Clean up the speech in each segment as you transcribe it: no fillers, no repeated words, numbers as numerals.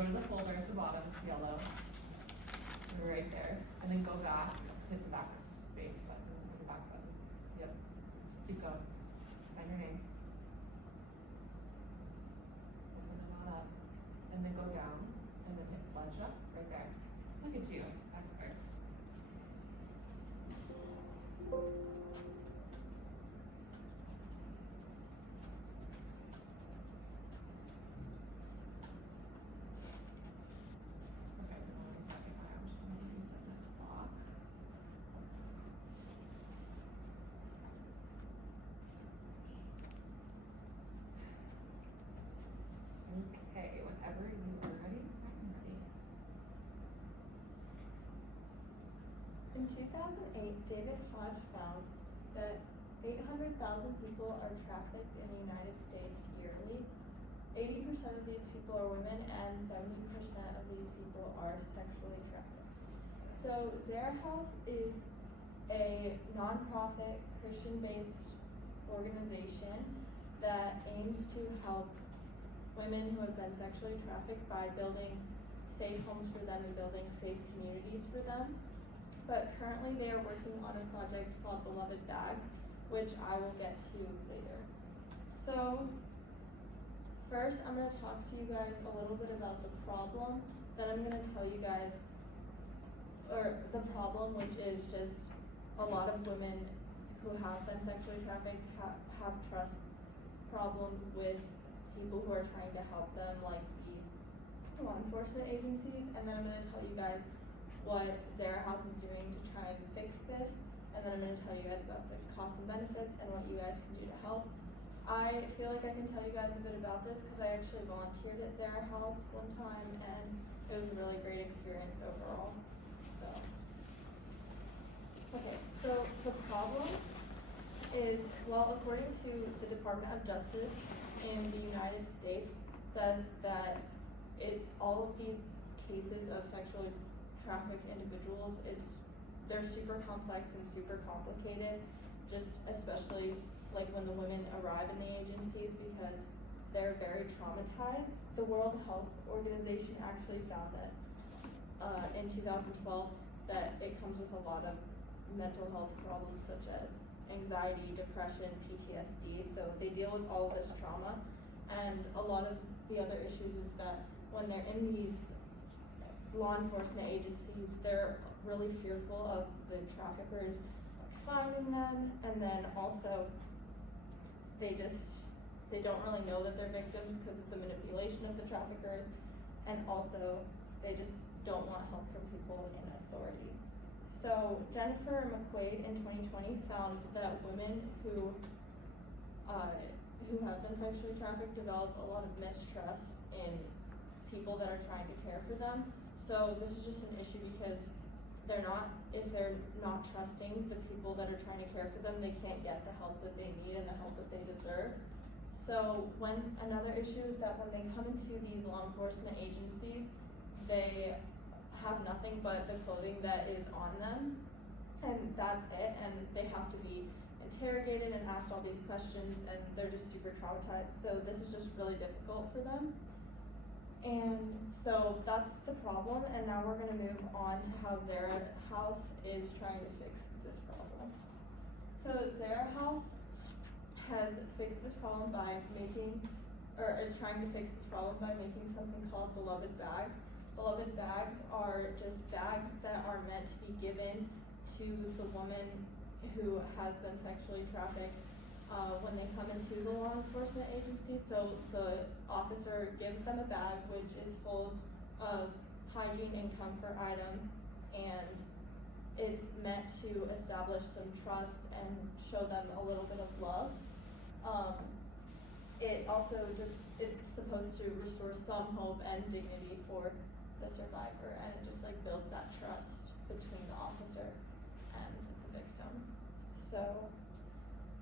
go to the folder at the bottom, it's yellow. You're right there, and then go back, hit the back space button, the back button. Yep. Keep going. Find your name. Open it all up, and then go down, and then hit slideshow right there. Look at you, expert. Okay, whenever you are ready, I'm ready. In 2008, David Hodge found that 800,000 people are trafficked in the United States yearly. 80% of these people are women and 70% of these people are sexually trafficked. So Zara House is a nonprofit Christian-based organization that aims to help women who have been sexually trafficked by building safe homes for them and building safe communities for them. But currently they are working on a project called Beloved Bags, which I will get to later. So first I'm going to talk to you guys a little bit about the problem. Then I'm going to tell you guys, or the problem, which is just a lot of women who have been sexually trafficked have trust problems with people who are trying to help them, like the law enforcement agencies. And then I'm going to tell you guys what Zara House is doing to try and fix this. And then I'm going to tell you guys about the costs and benefits and what you guys can do to help. I feel like I can tell you guys a bit about this because I actually volunteered at Zara House one time and it was a really great experience overall. Okay, so the problem is, well, according to the Department of Justice in the United States, says that all of these cases of sexually trafficked individuals, they're super complex and super complicated, just especially like when the women arrive in the agencies because they're very traumatized. The World Health Organization actually found that in 2012 that it comes with a lot of mental health problems such as anxiety, depression, PTSD, so they deal with all of this trauma. And a lot of the other issues is that when they're in these law enforcement agencies, they're really fearful of the traffickers finding them, and then also they don't really know that they're victims because of the manipulation of the traffickers, and also they just don't want help from people in authority. So Jennifer McQuaid in 2020 found that women who have been sexually trafficked develop a lot of mistrust in people that are trying to care for them. So this is just an issue because if they're not trusting the people that are trying to care for them, they can't get the help that they need and the help that they deserve. So another issue is that when they come into these law enforcement agencies, they have nothing but the clothing that is on them, and that's it, and they have to be interrogated and asked all these questions, and they're just super traumatized. So this is just really difficult for them. And so that's the problem, and now we're going to move on to how Zara House is trying to fix this problem. So Zara House has fixed this problem by is trying to fix this problem by making something called Beloved Bags. Beloved Bags are just bags that are meant to be given to the woman who has been sexually trafficked when they come into the law enforcement agency. So the officer gives them a bag which is full of hygiene and comfort items, and it's meant to establish some trust and show them a little bit of love. It's supposed to restore some hope and dignity for the survivor, and it just like builds that trust between the officer and the victim. So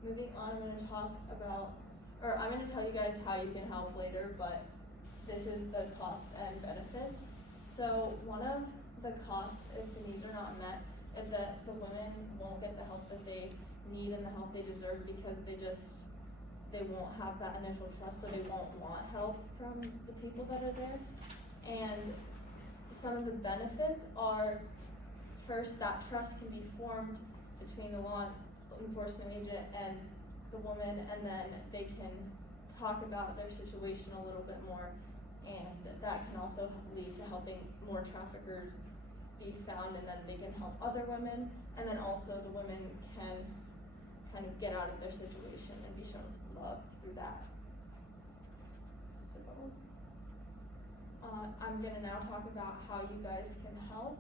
moving on, I'm going to tell you guys how you can help later, but this is the costs and benefits. So one of the costs, if the needs are not met, is that the women won't get the help that they need and the help they deserve because they won't have that initial trust, so they won't want help from the people that are there. And some of the benefits are, first, that trust can be formed between the law enforcement agent and the woman, and then they can talk about their situation a little bit more, and that can also lead to helping more traffickers be found, and then they can help other women, and then also the women can kind of get out of their situation and be shown love through that. So, I'm gonna now talk about how you guys can help.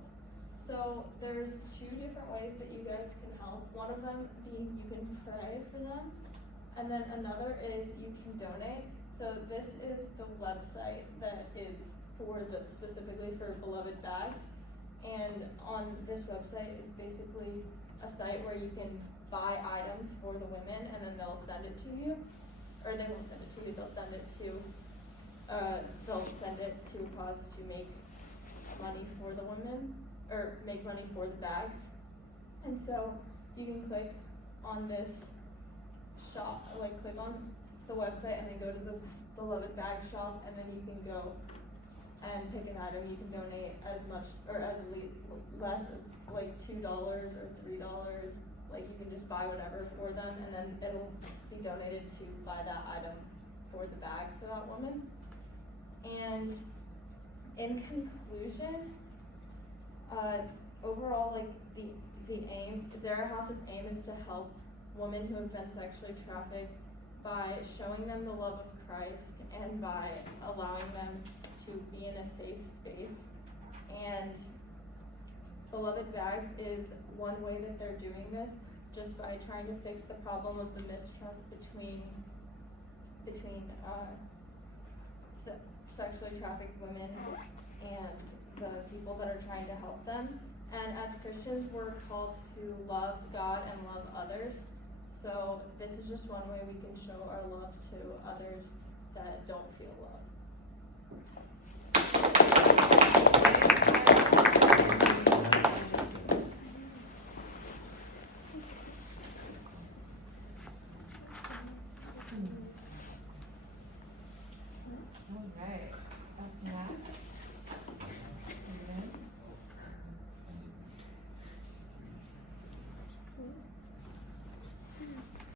So there's 2 different ways that you guys can help. One of them being you can pray for them, and then another is you can donate. So this is the website that is specifically for Beloved Bags. And on this website is basically a site where you can buy items for the women, and then they'll send it to you, or they won't send it to you, they'll send it to a cause to make money for the women, or make money for the bags. And so you can click on this shop, like click on the website and then go to the Beloved Bag shop, and then you can go and pick an item. You can donate as much or as less as like $2 or $3. Like you can just buy whatever for them, and then it'll be donated to buy that item for the bag for that woman. And in conclusion, overall, like the aim, Zara House's aim is to help women who have been sexually trafficked by showing them the love of Christ and by allowing them to be in a safe space. And Beloved Bags is one way that they're doing this, just by trying to fix the problem of the mistrust between sexually trafficked women and the people that are trying to help them. And as Christians, we're called to love God and love others. So this is just one way we can show our love to others that don't feel love. All right.